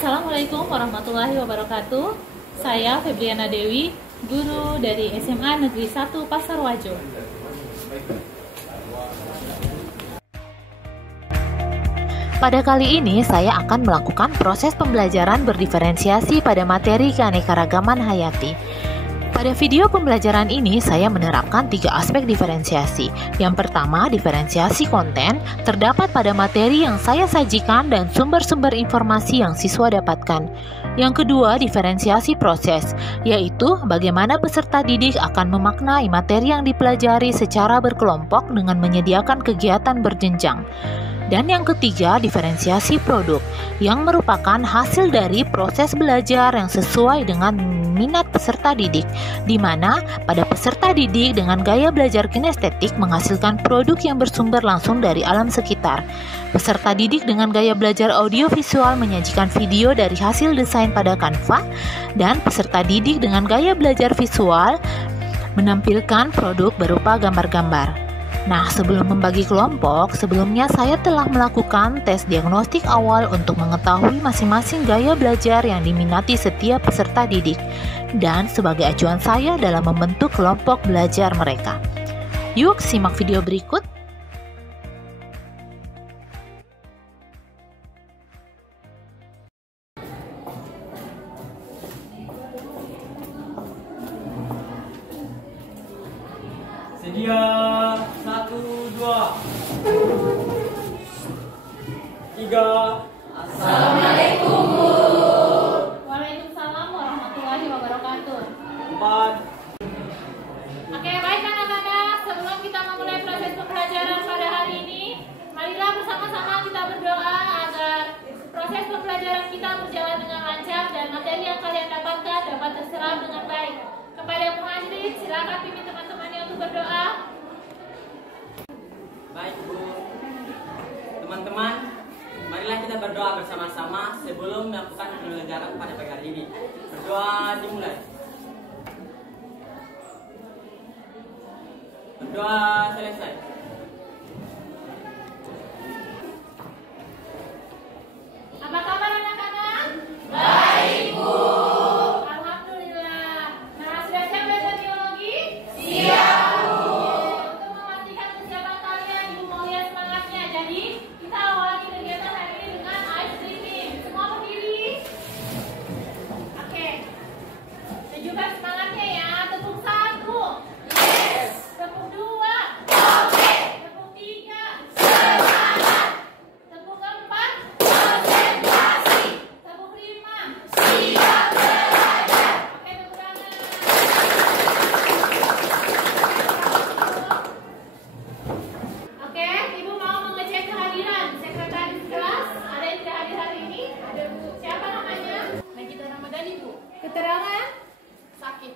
Assalamualaikum warahmatullahi wabarakatuh. Saya Febriana Dewi, guru dari SMA Negeri 1 Pasar Wajo. Pada kali ini saya akan melakukan proses pembelajaran berdiferensiasi pada materi keanekaragaman hayati. Pada video pembelajaran ini saya menerapkan 3 aspek diferensiasi. Yang pertama, diferensiasi konten terdapat pada materi yang saya sajikan dan sumber-sumber informasi yang siswa dapatkan. Yang kedua, diferensiasi proses, yaitu bagaimana peserta didik akan memaknai materi yang dipelajari secara berkelompok dengan menyediakan kegiatan berjenjang. Dan yang ketiga, diferensiasi produk, yang merupakan hasil dari proses belajar yang sesuai dengan minat peserta didik, di mana pada peserta didik dengan gaya belajar kinestetik menghasilkan produk yang bersumber langsung dari alam sekitar. Peserta didik dengan gaya belajar audiovisual menyajikan video dari hasil desain pada Canva, dan peserta didik dengan gaya belajar visual menampilkan produk berupa gambar-gambar. Nah, sebelum membagi kelompok, sebelumnya saya telah melakukan tes diagnostik awal untuk mengetahui masing-masing gaya belajar yang diminati setiap peserta didik dan sebagai acuan saya dalam membentuk kelompok belajar mereka. Yuk, simak video berikut. Sedia 1, 2, 3. Assalamualaikum Bu. Waalaikumsalam warahmatullahi wabarakatuh. 4. Oke, baik anak-anak, sebelum kita memulai proses pembelajaran pada hari ini, marilah bersama-sama kita berdoa agar proses pembelajaran kita berjalan dengan lancar dan materi yang kalian dapatkan dapat terserap dengan baik. Kepada muhadrin, silakan pimpin teman-temannya untuk berdoa. Baik Bu. Teman-teman, marilah kita berdoa bersama-sama sebelum melakukan pembelajaran pada pagi hari ini. Berdoa dimulai. Berdoa selesai. Apa kabar anak-anak? Baik, Bu. Alhamdulillah. Nah, sudah siap belajar biologi? Siap, Bu. Untuk memastikan kesiapan kalian, Ibu mau lihat semangatnya. Jadi, kita awali kegiatan hari ini dengan ice breathing. Semua berdiri. Oke. Tunjukkan semangatnya ya. Tepuk 1. Yes. Tepuk 2. Oke. Tepuk 3. Semangat. Tepuk 4. Konsentrasi. Tepuk 5. Siap belajar. Oke, tepuk tangan. Oke, Ibu mau mengecek kehadiran sekretaris kelas. Ada yang tidak hadir hari ini? Ada Bu. Siapa namanya? Nagita Ramadhani, Bu. Keterangan? Sakit.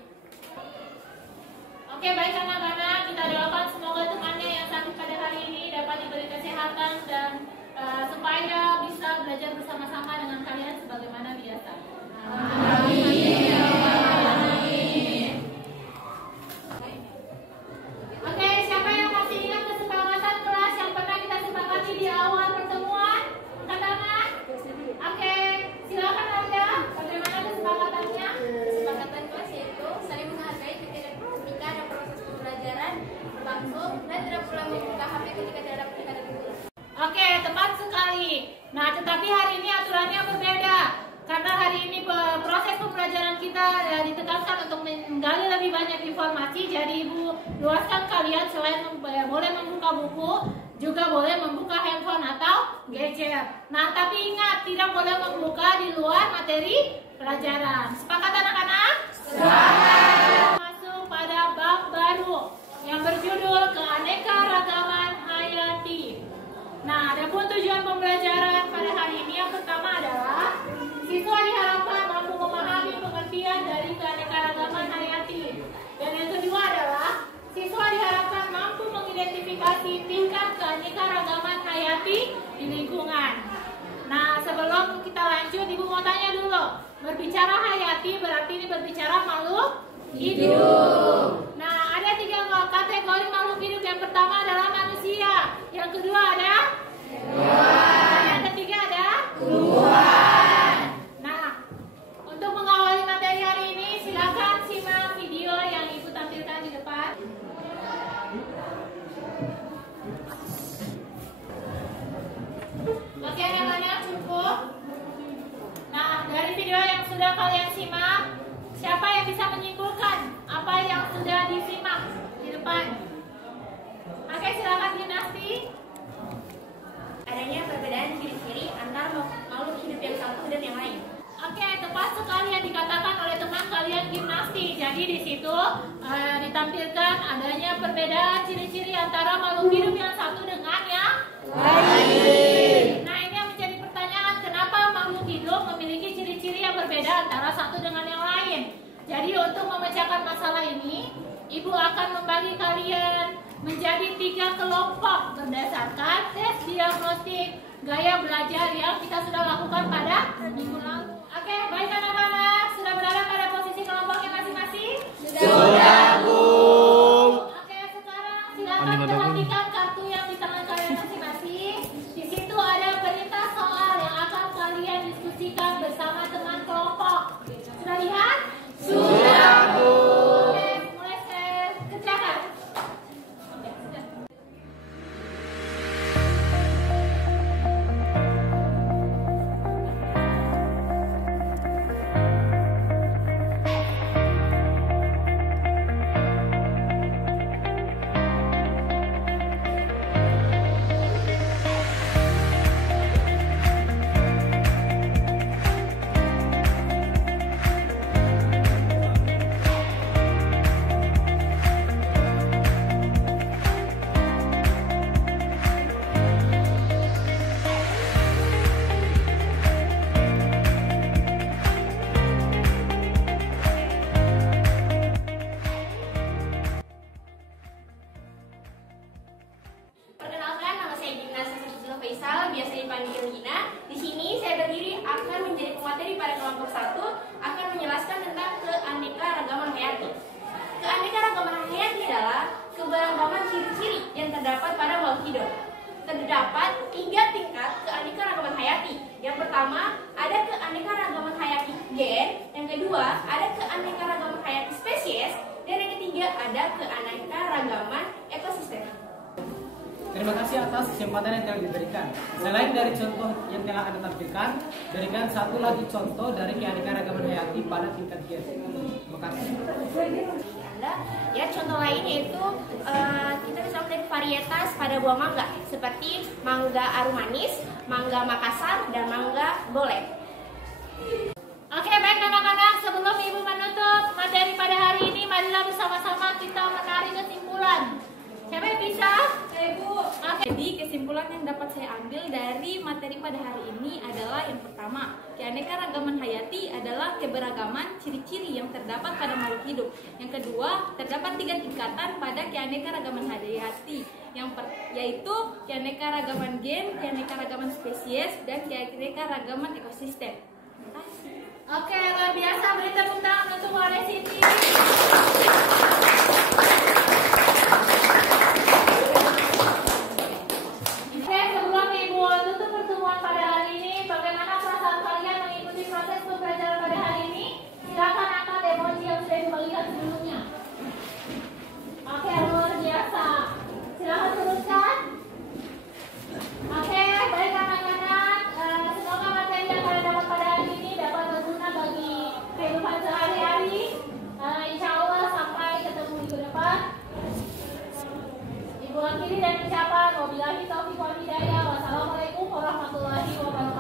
Oke, baik anak-anak, kita doakan semoga temannya yang sakit pada hari ini dapat diberi kesehatan dan supaya bisa belajar bersama-sama dengan kalian sebagaimana biasa. Oke, siapa yang masih ingat kesepakatan kelas yang pernah kita sepakati di awal pertemuan? Angkat tangan. Oke, silakan Alda. Bagaimana kesepakatannya? Kesepakatan kelas yaitu saling menghargai ketika ada proses pembelajaran berlangsung dan tidak pula membuka HP ketika tidak ada perintah dari guru. Oke, tepat sekali. Nah, tetapi hari ini aturannya berbeda. Karena hari ini proses pembelajaran kita ditekankan untuk menggali lebih banyak informasi. Jadi Ibu luaskan kalian selain boleh membuka buku, juga boleh membuka handphone atau gadget. Nah, tapi ingat, tidak boleh membuka di luar materi pelajaran. Sepakat anak-anak? Sepakat. Masuk pada bab baru yang berjudul Keanekaragaman Hayati. Nah, adapun tujuan pembelajaran pada hari ini yang pertama adalah siswa diharapkan mampu memahami pengertian dari keanekaragaman hayati. Dan yang kedua adalah siswa diharapkan mampu mengidentifikasi tingkat keanekaragaman hayati di lingkungan. Nah, sebelum kita lanjut, Ibu mau tanya dulu. Berbicara hayati berarti ini berbicara makhluk hidup. Nah, ada 3 kategori makhluk hidup. Yang pertama adalah manusia. Yang kedua ada hewan. Yang ketiga ada tumbuhan. sudah kalian simak, siapa yang bisa menyimpulkan apa yang sudah disimak di depan? Oke, silakan Gimnasti. Adanya perbedaan ciri-ciri antara makhluk hidup yang satu dan yang lain. Oke, tepat sekali yang dikatakan oleh teman kalian Gimnasti. Jadi di situ ditampilkan adanya perbedaan ciri-ciri antara makhluk hidup yang satu dengan yang lain. Nah, ini yang menjadi pertanyaan, kenapa makhluk hidup memiliki ciri-ciri yang berbeda antara satu dengan yang lain? Jadi untuk memecahkan masalah ini, Ibu akan membagi kalian menjadi 3 kelompok berdasarkan tes diagnostik gaya belajar yang kita sudah lakukan pada minggu lalu. Oke, baik anak-anak, sudah berada pada posisi kelompoknya masing-masing? Sudah, Bu. Oke, sekarang silakan perhatikan kartu yang di tangan kalian masing-masing. Di situ ada perintah soal yang akan kalian diskusikan bersama teman kelompok. Sudah lihat? Sudah, Bu. Oke, mulai saya kerjakan. Oke, sudah. Perkenalkan, nama saya Gimnasi Susilo Faisal, biasa dipanggil Gina. Di sini saya berdiri akan menjadi pemateri pada kelompok 1, akan menjelaskan tentang keanekaragaman hayati. Keanekaragaman hayati adalah keberagaman ciri-ciri yang terdapat pada makhluk hidup. Terdapat 3 tingkat keanekaragaman hayati. Yang pertama, ada keanekaragaman hayati gen. Yang kedua, ada keanekaragaman hayati spesies. Dan yang ketiga, ada keanekaragaman ekosistem. Terima kasih atas kesempatan yang telah diberikan. Selain dari contoh yang telah Anda tampilkan, berikan satu lagi contoh dari keanekaragaman hayati pada tingkat gen. Terima kasih. Ya, contoh lain yaitu kita bisa melihat varietas pada buah mangga seperti mangga arum manis, mangga Makassar, dan mangga Golek. Oke, baik anak-anak, sebelum Ibu menutup materi pada hari ini, marilah bersama-sama kita menarik kesimpulan. Siapa yang bisa? Ibu. Oke. Jadi kesimpulan yang dapat saya ambil dari materi pada hari ini adalah yang pertama, keanekaragaman hayati adalah keberagaman ciri-ciri yang terdapat pada makhluk hidup. Yang kedua, terdapat 3 tingkatan pada keanekaragaman hayati, yaitu keanekaragaman gen, keanekaragaman spesies, dan keanekaragaman ekosistem. Terima kasih. Oke, luar biasa, beri tepuk tangan untuk Wale Siti. Oke, sebelum Ibu tutup pertemuan pada hari ini, bagaimana perasaan kalian mengikuti proses pembelajaran pada hari ini? Silakan angkat emoji yang sudah dibagikan sebelumnya. Oke, luar biasa. Silakan teruskan. Oke, baik anak-anak, semoga materi yang kalian dapat pada hari ini dapat berguna bagi kehidupan sehari-hari. Insya Allah sampai ketemu minggu depan. Ibu akhiri dan ucapan wabillahi taufiq wal hidayah. Wassalamualaikum warahmatullahi wabarakatuh.